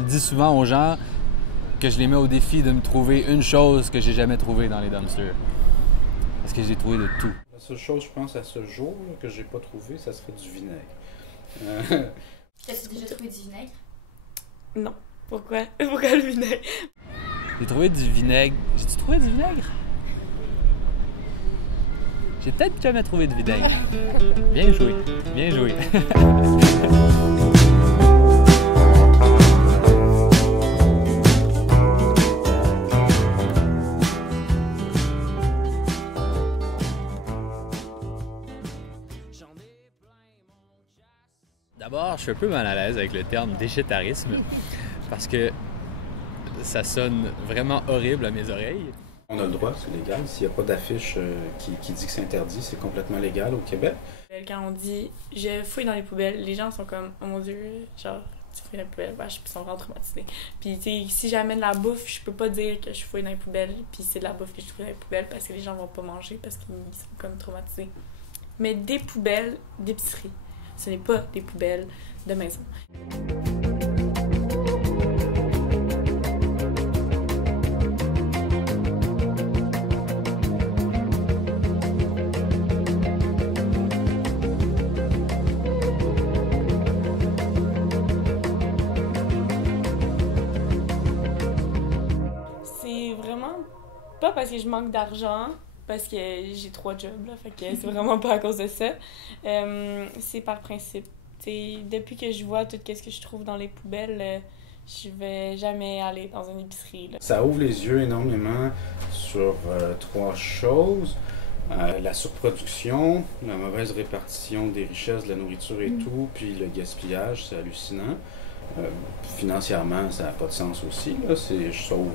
le dis souvent aux gens que je les mets au défi de me trouver une chose que j'ai jamais trouvée dans les dumpsters. Parce que j'ai trouvé de tout. La seule chose, je pense, à ce jour là, que j'ai pas trouvé, ça serait du vinaigre. T'as-tu déjà trouvé du vinaigre? Non. Pourquoi? Pourquoi le vinaigre? J'ai trouvé du vinaigre. J'ai-tu trouvé du vinaigre? J'ai peut-être jamais trouvé de vinaigre. Bien joué. Bien joué. D'abord, je suis un peu mal à l'aise avec le terme déchetarisme parce que ça sonne vraiment horrible à mes oreilles. On a le droit, c'est légal. S'il n'y a pas d'affiche qui dit que c'est interdit, c'est complètement légal au Québec. Quand on dit « je fouille dans les poubelles », les gens sont comme « oh mon Dieu, genre, tu fouilles dans les poubelles », ouais, ils sont vraiment traumatisés. Puis si j'amène la bouffe, je peux pas dire que je fouille dans les poubelles, puis c'est de la bouffe que je fouille dans les poubelles parce que les gens vont pas manger parce qu'ils sont comme traumatisés. Mais des poubelles d'épicerie, ce n'est pas des poubelles de maison. C'est vraiment pas parce que je manque d'argent, parce que j'ai 3 jobs, là, fait que c'est vraiment pas à cause de ça. C'est par principe. T'sais, depuis que je vois tout ce que je trouve dans les poubelles, je vais jamais aller dans une épicerie. Là. Ça ouvre les yeux énormément sur 3 choses. La surproduction, la mauvaise répartition des richesses, de la nourriture et tout, puis le gaspillage, c'est hallucinant. Financièrement, ça n'a pas de sens aussi. Là. Je sauve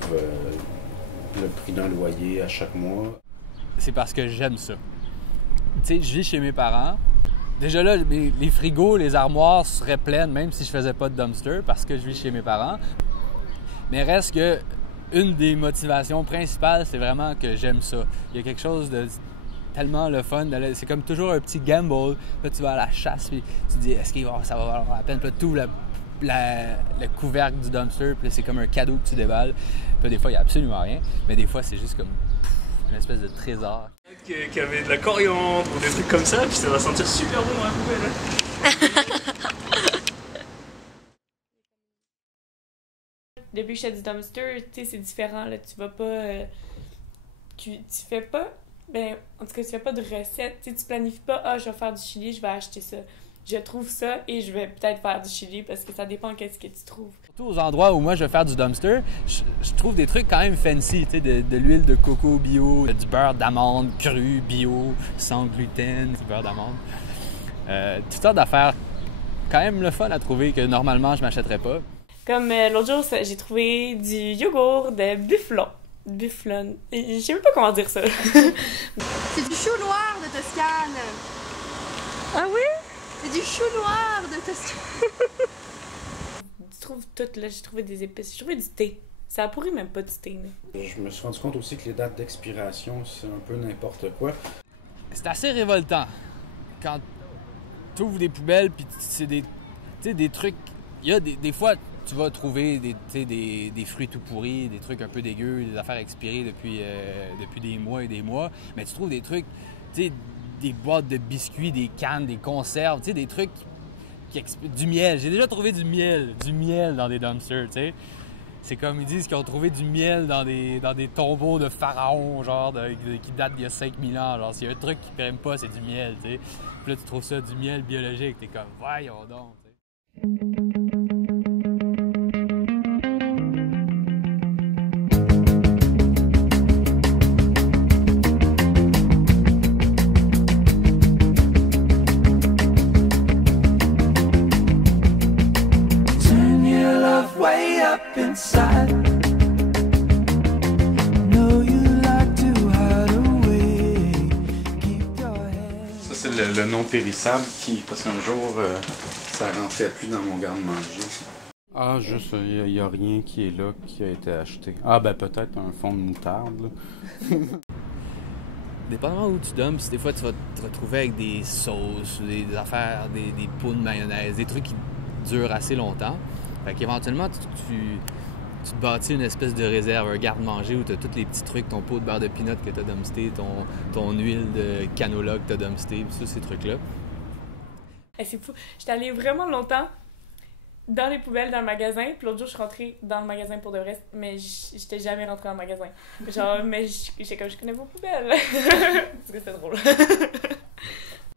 le prix d'un loyer à chaque mois. C'est parce que j'aime ça. Tu sais, je vis chez mes parents. Déjà là, les frigos, les armoires seraient pleines même si je faisais pas de dumpster parce que je vis chez mes parents. Mais reste que une des motivations principales, c'est vraiment que j'aime ça. Il y a quelque chose de tellement le fun. C'est comme toujours un petit gamble. Là, tu vas à la chasse puis tu te dis est-ce que ça va valoir la peine? Puis là, tout le couvercle du dumpster, puis là, c'est comme un cadeau que tu déballes. Puis là, des fois, il n'y a absolument rien. Mais des fois, c'est juste comme une espèce de trésor. Qui avait de la coriandre ou des trucs comme ça, puis ça va sentir super bon dans la poubelle. Depuis que je fais du dumpster, tu sais, c'est différent, là. Tu vas pas... tu fais pas... Ben, en tout cas, tu fais pas de recette. Tu planifies pas « Ah, je vais faire du chili, je vais acheter ça. » Je trouve ça et je vais peut-être faire du chili parce que ça dépend qu'est-ce que tu trouves. Surtout aux endroits où moi je vais faire du dumpster, je trouve des trucs quand même fancy, tu sais, de l'huile de coco bio, du beurre d'amande cru, bio, sans gluten, du beurre d'amande. Toutes sortes d'affaires quand même le fun à trouver que normalement je m'achèterais pas. Comme l'autre jour, j'ai trouvé du yogourt de bufflon. Bufflon. Je sais même pas comment dire ça. C'est du chou noir de Toscane. Ah oui? C'est du chou noir de Toscane. Tu trouves tout, là. J'ai trouvé des épices. J'ai trouvé du thé. Ça pourrit même pas du thé, là. Je me suis rendu compte aussi que les dates d'expiration, c'est un peu n'importe quoi. C'est assez révoltant quand tu ouvres des poubelles puis c'est des trucs. Il y a des fois tu vas trouver des fruits tout pourris, des trucs un peu dégueux, des affaires expirées depuis des mois et des mois, mais tu trouves des trucs, tu sais, des boîtes de biscuits, des cannes, des conserves, tu sais, des trucs du miel. J'ai déjà trouvé du miel dans des dumpsters, tu sais. C'est comme ils disent qu'ils ont trouvé du miel dans des tombeaux de pharaons, genre, qui datent d'il y a 5000 ans. Genre, s'il y a un truc qui ne pas, c'est du miel, tu sais. Puis là, tu trouves ça du miel biologique, t'es comme, voyons donc, tu sais. Ça, c'est le non périssable parce qu'un jour, ça rentrait plus dans mon garde-manger. Ah, juste, il n'y a rien qui est là qui a été acheté. Ah, ben peut-être un fond de moutarde, là. Dépendamment où tu dumps, des fois tu vas te retrouver avec des sauces, des affaires, des pots de mayonnaise, des trucs qui durent assez longtemps. Fait qu'éventuellement, tu te bâtis une espèce de réserve, un garde-manger où tu as tous les petits trucs, ton pot de beurre de peanut que tu as dumpsté, ton huile de canola que tu as dumpsté, tous ces trucs-là. C'est fou. J'étais allée vraiment longtemps dans les poubelles dans le magasin, puis l'autre jour, je suis rentrée dans le magasin pour de vrai, mais j'étais jamais rentrée dans le magasin. Genre, mais j'étais comme, je connais vos poubelles. Parce que c'est drôle.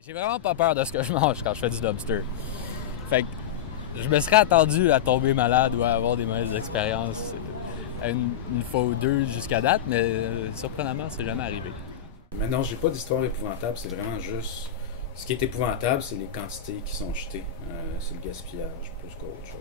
J'ai vraiment pas peur de ce que je mange quand je fais du dumpster. Fait que je me serais attendu à tomber malade ou à avoir des mauvaises expériences une fois ou deux jusqu'à date, mais surprenamment, c'est jamais arrivé. Mais non, j'ai pas d'histoire épouvantable, c'est vraiment juste... Ce qui est épouvantable, c'est les quantités qui sont jetées. C'est le gaspillage plus qu'autre chose.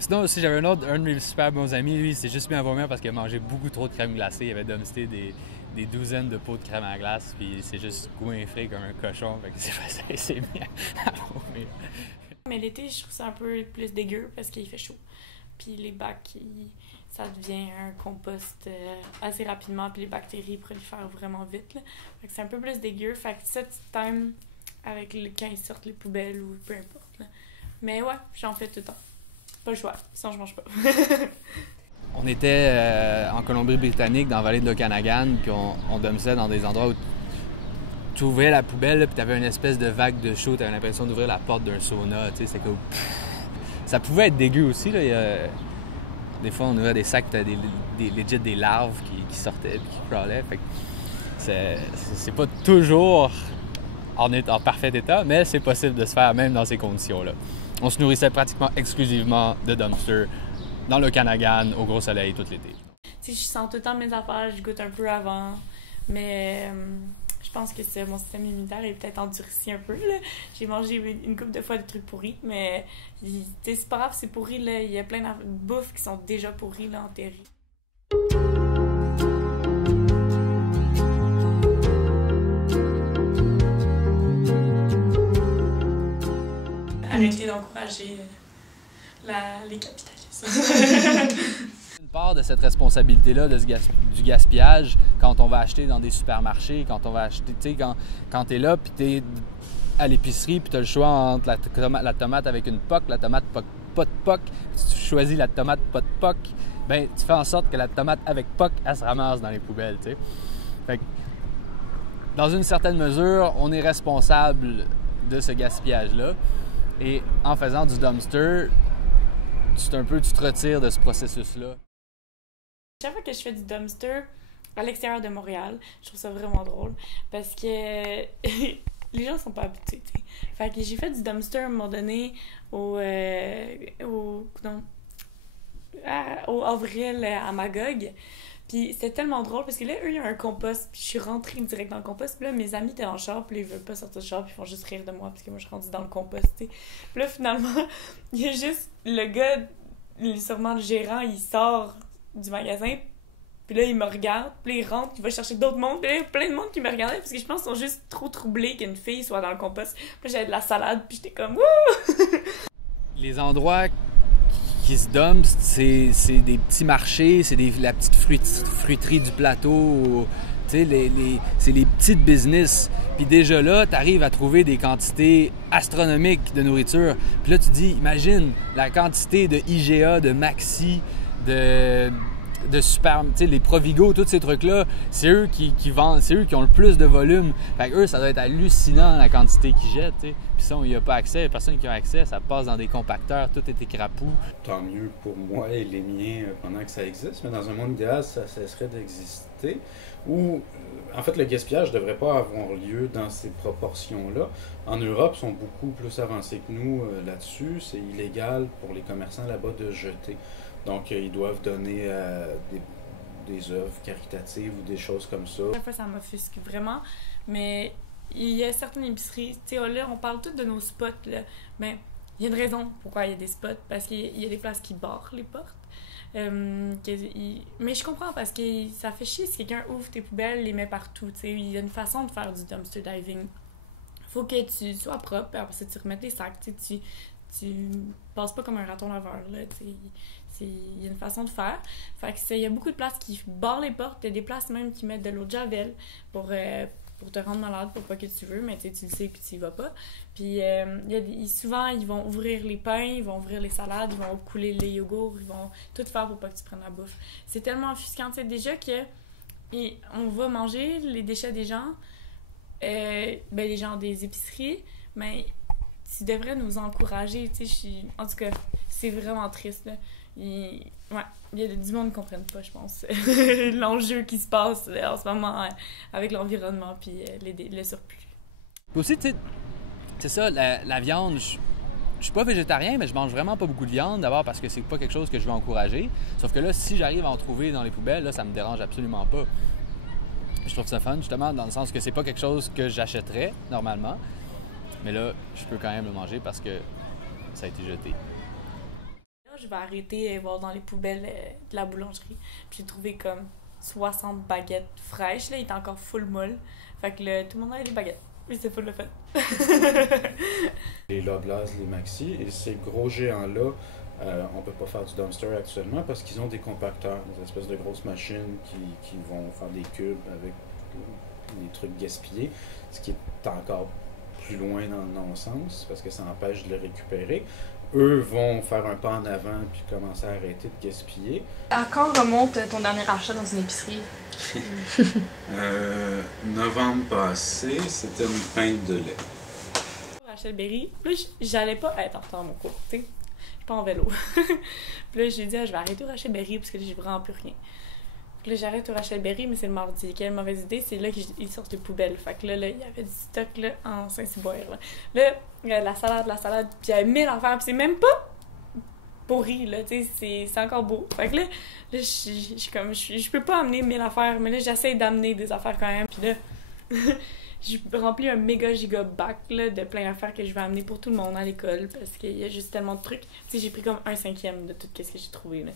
Sinon aussi, j'avais un de mes super bons amis, lui, il s'est juste mis à vomir parce qu'il a mangé beaucoup trop de crème glacée. Il avait dumpsté des douzaines de pots de crème à glace, puis il s'est juste goinfré comme un cochon, fait qu'il s'est mis à vomir. Mais l'été, je trouve ça un peu plus dégueu parce qu'il fait chaud. Puis les bacs, ça devient un compost assez rapidement, puis les bactéries prolifèrent vraiment vite. Là. Fait que c'est un peu plus dégueu. Fait que ça, tu times avec quand ils sortent les poubelles ou peu importe. Là. Mais ouais, j'en fais tout le temps. Pas le choix, sinon je mange pas. On était en Colombie-Britannique, dans la vallée de l'Okanagan, puis on dumpstait dans des endroits où tu ouvrais la poubelle, puis tu avais une espèce de vague de chaud, tu avais l'impression d'ouvrir la porte d'un sauna, tu sais, c'est comme... Ça pouvait être dégueu aussi, là. Des fois, on ouvrait des sacs, tu avais des larves qui sortaient et qui crawlaient, fait que c'est pas toujours en parfait état, mais c'est possible de se faire même dans ces conditions-là. On se nourrissait pratiquement exclusivement de dumpster dans le Okanagan, au gros soleil, tout l'été. Tu sais, je sens tout le temps mes affaires, je goûte un peu avant, mais je pense que mon système immunitaire est peut-être endurci un peu, là. J'ai mangé une couple de fois des trucs pourris, mais c'est pas grave, c'est pourri, là. Il y a plein de bouffes qui sont déjà pourries, là, enterrées. Arrêtez d'encourager les capitalistes. Une part de cette responsabilité-là du gaspillage quand on va acheter dans des supermarchés, quand on va acheter, tu sais, quand t'es là puis t'es à l'épicerie puis t'as le choix entre la tomate avec une poque, la tomate pas de poque, si tu choisis la tomate pas de poque, ben tu fais en sorte que la tomate avec poque, elle se ramasse dans les poubelles, tu sais. Fait que, dans une certaine mesure, on est responsable de ce gaspillage-là. Et en faisant du dumpster, tu te retires de ce processus-là. Chaque fois que je fais du dumpster à l'extérieur de Montréal, je trouve ça vraiment drôle parce que les gens sont pas habitués, tu sais. Fait que j'ai fait du dumpster à un moment donné au avril à Magog. Puis c'était tellement drôle parce que là, eux, il y a un compost. Puis je suis rentrée direct dans le compost. Puis là, mes amis étaient dans le char. Puis là, ils veulent pas sortir du char. Puis ils font juste rire de moi parce que moi, je suis rendue dans le compost, tu sais. Puis là, finalement, il y a juste le gars, sûrement le gérant, il sort du magasin. Puis là, il me regarde. Puis là, il rentre. Il va chercher d'autres mondes. Puis là, il y a plein de monde qui me regardait parce que je pense qu'ils sont juste trop troublés qu'une fille soit dans le compost. Puis là, j'avais de la salade. Puis j'étais comme wouh! Les endroits qui se dumpent, c'est des petits marchés, c'est la petite fruiterie du plateau, tu sais, c'est les petites business. Puis déjà là, tu arrives à trouver des quantités astronomiques de nourriture. Puis là, tu te dis, imagine la quantité de IGA, de Maxi, de super, tu sais, les Provigo, tous ces trucs-là, c'est eux qui vendent, c'est eux qui ont le plus de volume. Fait que eux, ça doit être hallucinant la quantité qu'ils jettent, tu sais. Puis ça, on n'y a pas accès, personne qui a accès, ça passe dans des compacteurs, tout est écrapou. Tant mieux pour moi et les miens pendant que ça existe, mais dans un monde idéal, ça cesserait d'exister. Ou, en fait, le gaspillage ne devrait pas avoir lieu dans ces proportions-là. En Europe, ils sont beaucoup plus avancés que nous là-dessus. C'est illégal pour les commerçants là-bas de jeter. Donc, ils doivent donner des œuvres caritatives ou des choses comme ça. Chaque fois, ça m'offusque vraiment, mais il y a certaines épiceries, tu sais, là, on parle tous de nos spots, là, mais il y a une raison pourquoi il y a des spots, parce qu'il y a des places qui barrent les portes. Mais je comprends, parce que ça fait chier si quelqu'un ouvre tes poubelles, les met partout, tu sais, il y a une façon de faire du dumpster diving. Faut que tu sois propre, après ça, tu remettes les sacs, tu sais, tu passes pas comme un raton laveur, là, tu sais. Il y a une façon de faire. Fait que il y a beaucoup de places qui barrent les portes. Il y a des places même qui mettent de l'eau de javel pour pour te rendre malade, pour pas que tu veux, mais tu le sais puis tu y vas pas. Puis souvent, ils vont ouvrir les pains, ils vont ouvrir les salades, ils vont couler les yogourts, ils vont tout faire pour pas que tu prennes la bouffe. C'est tellement offusquant, tu sais, déjà que on va manger les déchets des gens, les gens des épiceries, mais tu devrais nous encourager, tu sais, en tout cas, c'est vraiment triste, là. Il y a du monde qui ne comprenne pas, je pense, l'enjeu qui se passe en ce moment avec l'environnement puis le surplus. Puis aussi, tu sais, c'est ça, la viande, je suis pas végétarien, mais je mange vraiment pas beaucoup de viande, d'abord parce que c'est pas quelque chose que je veux encourager. Sauf que là, si j'arrive à en trouver dans les poubelles, là, ça me dérange absolument pas. Je trouve ça fun, justement, dans le sens que c'est pas quelque chose que j'achèterais, normalement. Mais là, je peux quand même le manger parce que ça a été jeté. Là, je vais arrêter et voir dans les poubelles de la boulangerie. Puis j'ai trouvé comme 60 baguettes fraîches. Là, il était encore full molle. Fait que là, tout le monde avait des baguettes. Oui, c'est full le fun. Les Loblaws, les Maxi, et ces gros géants-là, on peut pas faire du dumpster actuellement parce qu'ils ont des compacteurs, des espèces de grosses machines qui vont faire des cubes avec des trucs gaspillés, ce qui est encore plus loin dans le non-sens parce que ça empêche de le récupérer. Eux vont faire un pas en avant puis commencer à arrêter de gaspiller. À quand remonte ton dernier achat dans une épicerie? Novembre passé, c'était une pinte de lait. Rachel Berry, là, j'allais pas être en retard à mon cours, tu sais. Je suis pas en vélo. Puis là, j'ai dit, je vais arrêter au Rachel Berry parce que j'ai vraiment plus rien. Puis là, j'arrête au Rachel Berry, mais c'est le mardi. Quelle mauvaise idée, c'est là qu'ils sortent les poubelles. Fait que là, il y avait du stock là, en Saint-Cyboire. Là, la salade, puis il y avait 1000 affaires, puis c'est même pas pourri, là, tu sais, c'est encore beau. Fait que là je peux pas amener 1000 affaires, mais là, j'essaie d'amener des affaires quand même. Puis là, j'ai rempli un méga giga bac là, de plein d'affaires que je vais amener pour tout le monde à l'école, parce qu'il y a juste tellement de trucs. Tu sais, j'ai pris comme 1/5 de tout ce que j'ai trouvé, là.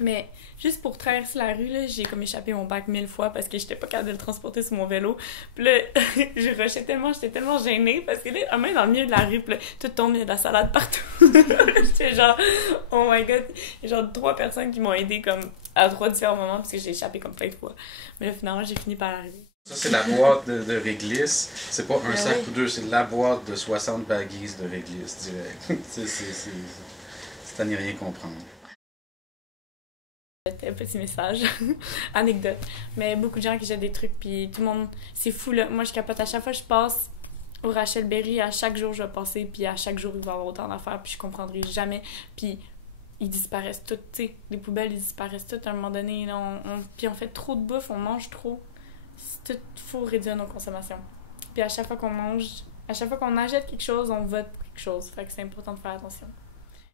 Mais juste pour traverser la rue, là, j'ai comme échappé mon bac 1000 fois parce que j'étais pas capable de le transporter sur mon vélo. Puis là, je rushais tellement, j'étais tellement gênée parce que là, à main dans le milieu de la rue, puis là, tout tombe, il y a de la salade partout. J'étais genre, oh my god, il y a genre 3 personnes qui m'ont aidé comme à 3 différents moments parce que j'ai échappé comme plein de fois. Mais là, finalement, j'ai fini par arriver. Ça, c'est la boîte de réglisse. C'est pas un sac ou deux, c'est la boîte de 60 baguises de réglisse direct. C'est à n'y rien comprendre. Un petit message, anecdote. Mais beaucoup de gens qui jettent des trucs, puis tout le monde, c'est fou là. Moi, je capote. À chaque fois que je passe au Rachel Berry, à chaque jour, je vais passer, puis à chaque jour, il va y avoir autant d'affaires, puis je comprendrai jamais. Puis ils disparaissent toutes, tu sais. Les poubelles, ils disparaissent toutes à un moment donné. Là, puis on fait trop de bouffe, on mange trop. C'est tout, faut réduire nos consommations. Puis à chaque fois qu'on mange, à chaque fois qu'on achète quelque chose, on vote pour quelque chose. Fait que c'est important de faire attention.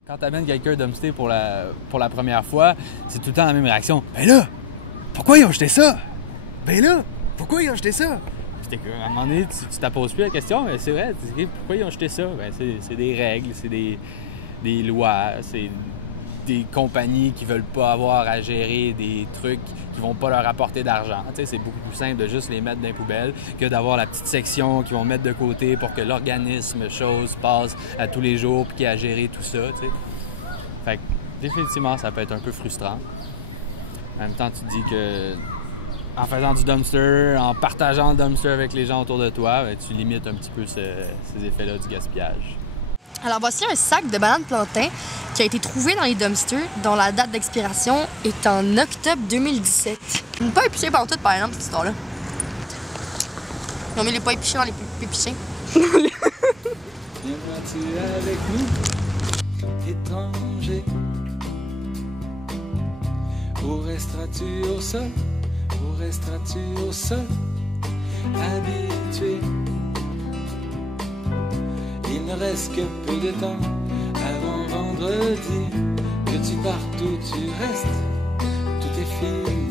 Quand t'amènes quelqu'un dumpster pour la première fois, c'est tout le temps la même réaction. Ben là, pourquoi ils ont jeté ça? Ben là, pourquoi ils ont jeté ça? À un moment donné, tu t'apposes plus la question, mais c'est vrai, pourquoi ils ont jeté ça? Ben c'est des règles, c'est des lois, c'est des compagnies qui veulent pas avoir à gérer des trucs qui vont pas leur apporter d'argent. Tu sais, c'est beaucoup plus simple de juste les mettre dans les poubelles que d'avoir la petite section qu'ils vont mettre de côté pour que l'organisme chose passe à tous les jours puis qu'il y a à gérer tout ça. Tu sais. Fait que définitivement, ça peut être un peu frustrant. En même temps, tu te dis que en faisant du dumpster, en partageant le dumpster avec les gens autour de toi, ben, tu limites un petit peu ces effets-là du gaspillage. Alors voici un sac de bananes plantain qui a été trouvé dans les dumpsters dont la date d'expiration est en octobre 2017. Ils n'ont pas épluché par tout, par exemple, cette histoire-là. Ils ont mis les pas épluchés dans les pépicins. Viendras-tu avec nous, étranger? Où resteras-tu au sol? Où resteras-tu au sol, habitué? Il ne reste que peu de temps avant vendredi, que tu partes où tu restes, tout est fini.